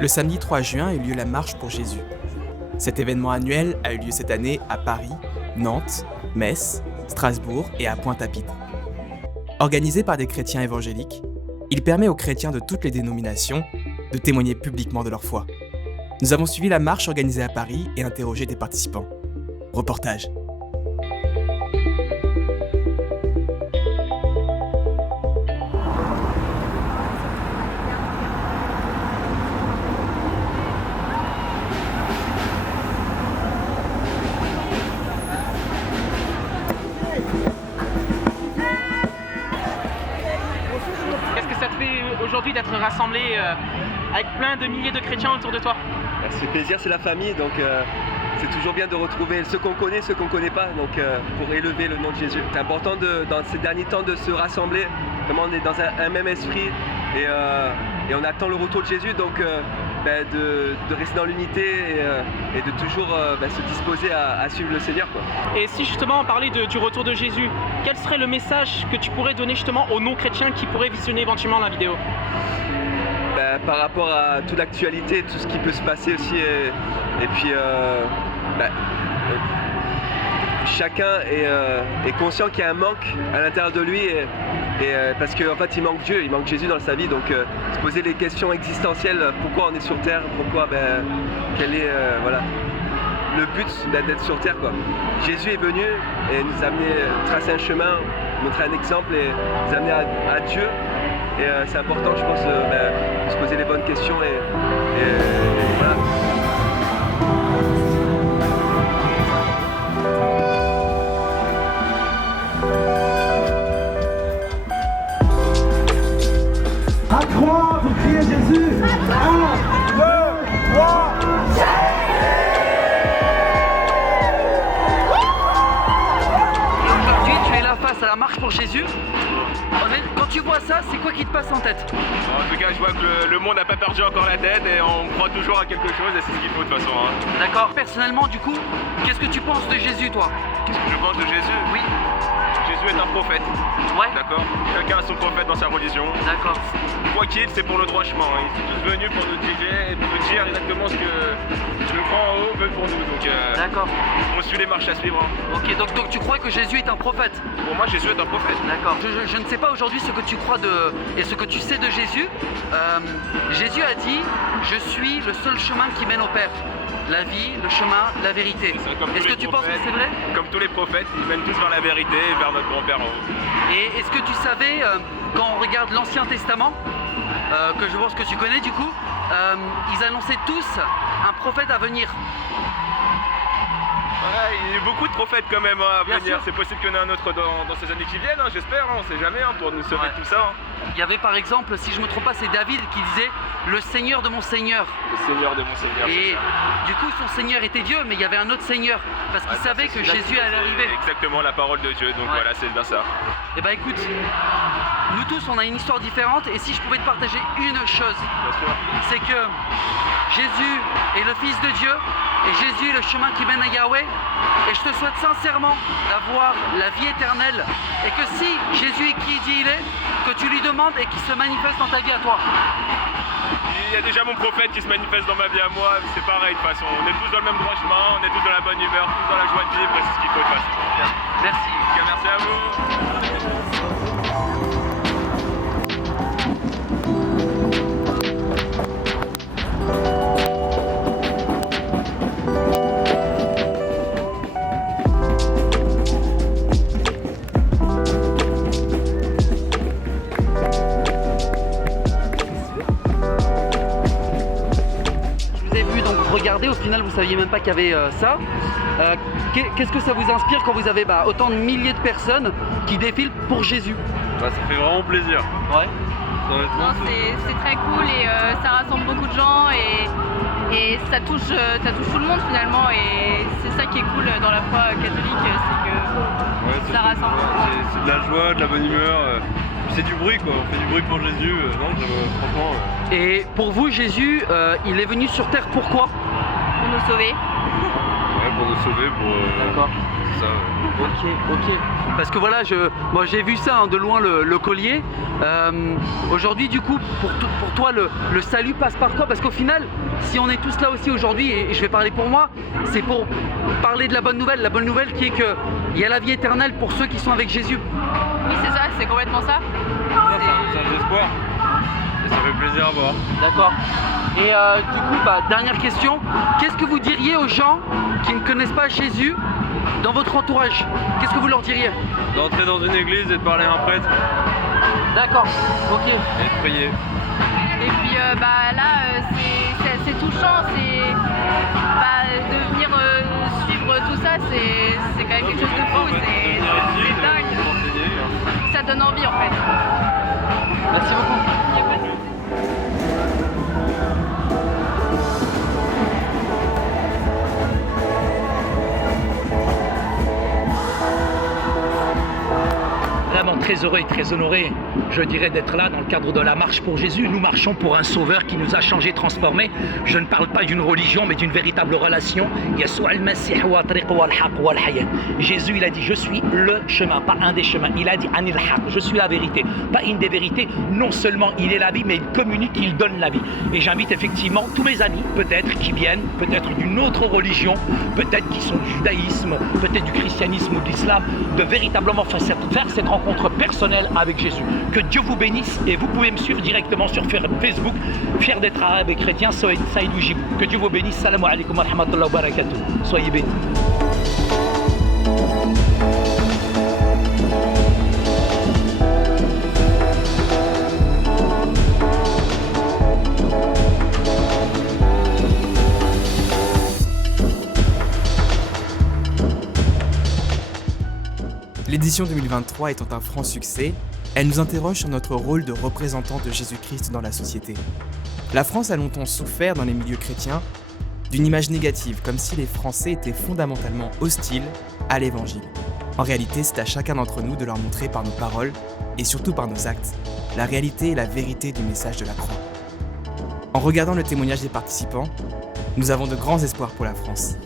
Le samedi 3 juin a eu lieu la Marche pour Jésus. Cet événement annuel a eu lieu cette année à Paris, Nantes, Metz, Strasbourg et à Pointe-à-Pitre. Organisé par des chrétiens évangéliques, il permet aux chrétiens de toutes les dénominations de témoigner publiquement de leur foi. Nous avons suivi la marche organisée à Paris et interrogé des participants. Reportage. Qu'est-ce que ça te fait aujourd'hui d'être rassemblé avec plein de milliers de chrétiens autour de toi? C'est plaisir, c'est la famille, donc c'est toujours bien de retrouver ceux qu'on connaît, ceux qu'on ne connaît pas, donc pour élever le nom de Jésus. C'est important dans ces derniers temps de se rassembler, vraiment on est dans un même esprit et on attend le retour de Jésus, donc de rester dans l'unité et de toujours se disposer à suivre le Seigneur, quoi. Et si justement on parlait du retour de Jésus, quel serait le message que tu pourrais donner justement aux non-chrétiens qui pourraient visionner éventuellement la vidéo? Par rapport à toute l'actualité, tout ce qui peut se passer aussi, et puis chacun est conscient qu'il y a un manque à l'intérieur de lui, parce qu'en fait il manque Dieu, il manque Jésus dans sa vie, donc se poser les questions existentielles, pourquoi on est sur terre, pourquoi, quel est le but d'être sur terre, quoi. Jésus est venu et nous a amené tracer un chemin, montrer un exemple et nous amener à Dieu. Et c'est important, je pense, de se poser les bonnes questions et voilà. À croix, vous criez Jésus. 1, 2, 3. Aujourd'hui, tu es là face à la marche pour Jésus. Quand tu vois ça, c'est quoi qui te passe en tête? En tout cas, je vois que le monde n'a pas perdu encore la tête et on croit toujours à quelque chose et c'est ce qu'il faut de toute façon. D'accord. Personnellement, du coup, qu'est-ce que tu penses de Jésus, toi? Qu'est-ce que je pense de Jésus? Oui. Jésus est un prophète. Ouais. D'accord. Chacun a son prophète dans sa religion. D'accord. Quoi qu'il, c'est pour le droit chemin. Ils sont tous venus pour nous diriger et pour nous dire exactement ce que le grand en haut veut pour nous. Donc, d'accord. On suit les marches à suivre. Ok, donc tu crois que Jésus est un prophète? Pour moi, Jésus est un prophète. D'accord. Je ne sais pas aujourd'hui ce que tu crois et ce que tu sais de Jésus. Jésus a dit, je suis le seul chemin qui mène au Père. La vie, le chemin, la vérité. Est-ce que tu penses que c'est vrai? Comme tous les prophètes, ils mènent tous vers la vérité et vers notre grand-père en haut. Et est-ce que tu savais, quand on regarde l'Ancien Testament, que je pense que tu connais du coup, ils annonçaient tous un prophète à venir. Ouais, il y a beaucoup de prophètes quand même à Bien venir. sûr. C'est possible qu'il y en ait un autre dans ces années qui viennent, j'espère, on sait jamais, pour nous sauver de tout ça. Il y avait par exemple, si je ne me trompe pas, c'est David qui disait le Seigneur de mon Seigneur. Le Seigneur de mon Seigneur. Et du coup, son Seigneur était Dieu, mais il y avait un autre Seigneur parce qu'il savait que Jésus allait arriver. Exactement la parole de Dieu, donc voilà, c'est bien ça. Et bah écoute, nous tous on a une histoire différente et si je pouvais te partager une chose, c'est que Jésus est le Fils de Dieu et Jésus est le chemin qui mène à Yahweh. Et je te souhaite sincèrement d'avoir la vie éternelle et que si Jésus est qui il dit il est, que tu lui demandes et qu'il se manifeste dans ta vie à toi. Il y a déjà mon prophète qui se manifeste dans ma vie à moi, c'est pareil de toute façon. On est tous dans le même droit chemin, on est tous dans la bonne humeur, tous dans la joie de vivre et c'est ce qu'il faut de toute façon. Merci. Merci à vous. Regardez, au final vous saviez même pas qu'il y avait ça. Qu'est-ce que ça vous inspire quand vous avez autant de milliers de personnes qui défilent pour Jésus? Ça fait vraiment plaisir. Ouais. Non, c'est très cool et ça rassemble beaucoup de gens et ça touche tout le monde finalement et c'est ça qui est cool dans la foi catholique, c'est que ça rassemble. C'est de la joie, de la bonne humeur. C'est du bruit quoi, on fait du bruit pour Jésus, franchement. Et pour vous Jésus, il est venu sur terre pourquoi? Pour nous sauver. Ouais, pour nous sauver, D'accord. c'est ça. Ok. Parce que voilà, moi j'ai vu ça de loin, le collier. Aujourd'hui, du coup, pour toi, le salut passe par quoi? Parce qu'au final, si on est tous là aussi aujourd'hui, et je vais parler pour moi, c'est pour parler de la bonne nouvelle. La bonne nouvelle qui est qu'il y a la vie éternelle pour ceux qui sont avec Jésus. Oui, c'est ça, c'est complètement ça. C'est un espoir. Et ça fait plaisir à voir. D'accord. Et du coup, dernière question. Qu'est-ce que vous diriez aux gens qui ne connaissent pas Jésus dans votre entourage? Qu'est-ce que vous leur diriez? D'entrer dans une église et de parler à un prêtre D'accord, ok. et de prier. Et puis là, c'est touchant, de venir suivre tout ça, c'est quand même quelque chose de fou, c'est dingue. Ça donne envie en fait. Merci beaucoup. Y a pas de souci. Vraiment très heureux et très honoré, je dirais, d'être là dans le cadre de la marche pour Jésus. Nous marchons pour un sauveur qui nous a changés, transformés. Je ne parle pas d'une religion, mais d'une véritable relation. Jésus, il a dit, je suis le chemin, pas un des chemins. Il a dit, anil haq, je suis la vérité, pas une des vérités. Non seulement il est la vie, mais il communique, il donne la vie. Et j'invite effectivement tous mes amis, peut-être, qui viennent, peut-être d'une autre religion, peut-être qui sont du judaïsme, peut-être du christianisme ou de l'islam, de véritablement faire cette rencontre personnelle avec Jésus. Que Dieu vous bénisse et vous pouvez me suivre directement sur Facebook, fier d'être arabe et chrétien, Saïd Oujibou. Que Dieu vous bénisse. Salam alaikum wa rahmatullahi wa barakatuh. Soyez bénis. L'édition 2023 étant un franc succès, elle nous interroge sur notre rôle de représentant de Jésus-Christ dans la société. La France a longtemps souffert dans les milieux chrétiens d'une image négative, comme si les Français étaient fondamentalement hostiles à l'Évangile. En réalité, c'est à chacun d'entre nous de leur montrer par nos paroles, et surtout par nos actes, la réalité et la vérité du message de la croix. En regardant le témoignage des participants, nous avons de grands espoirs pour la France.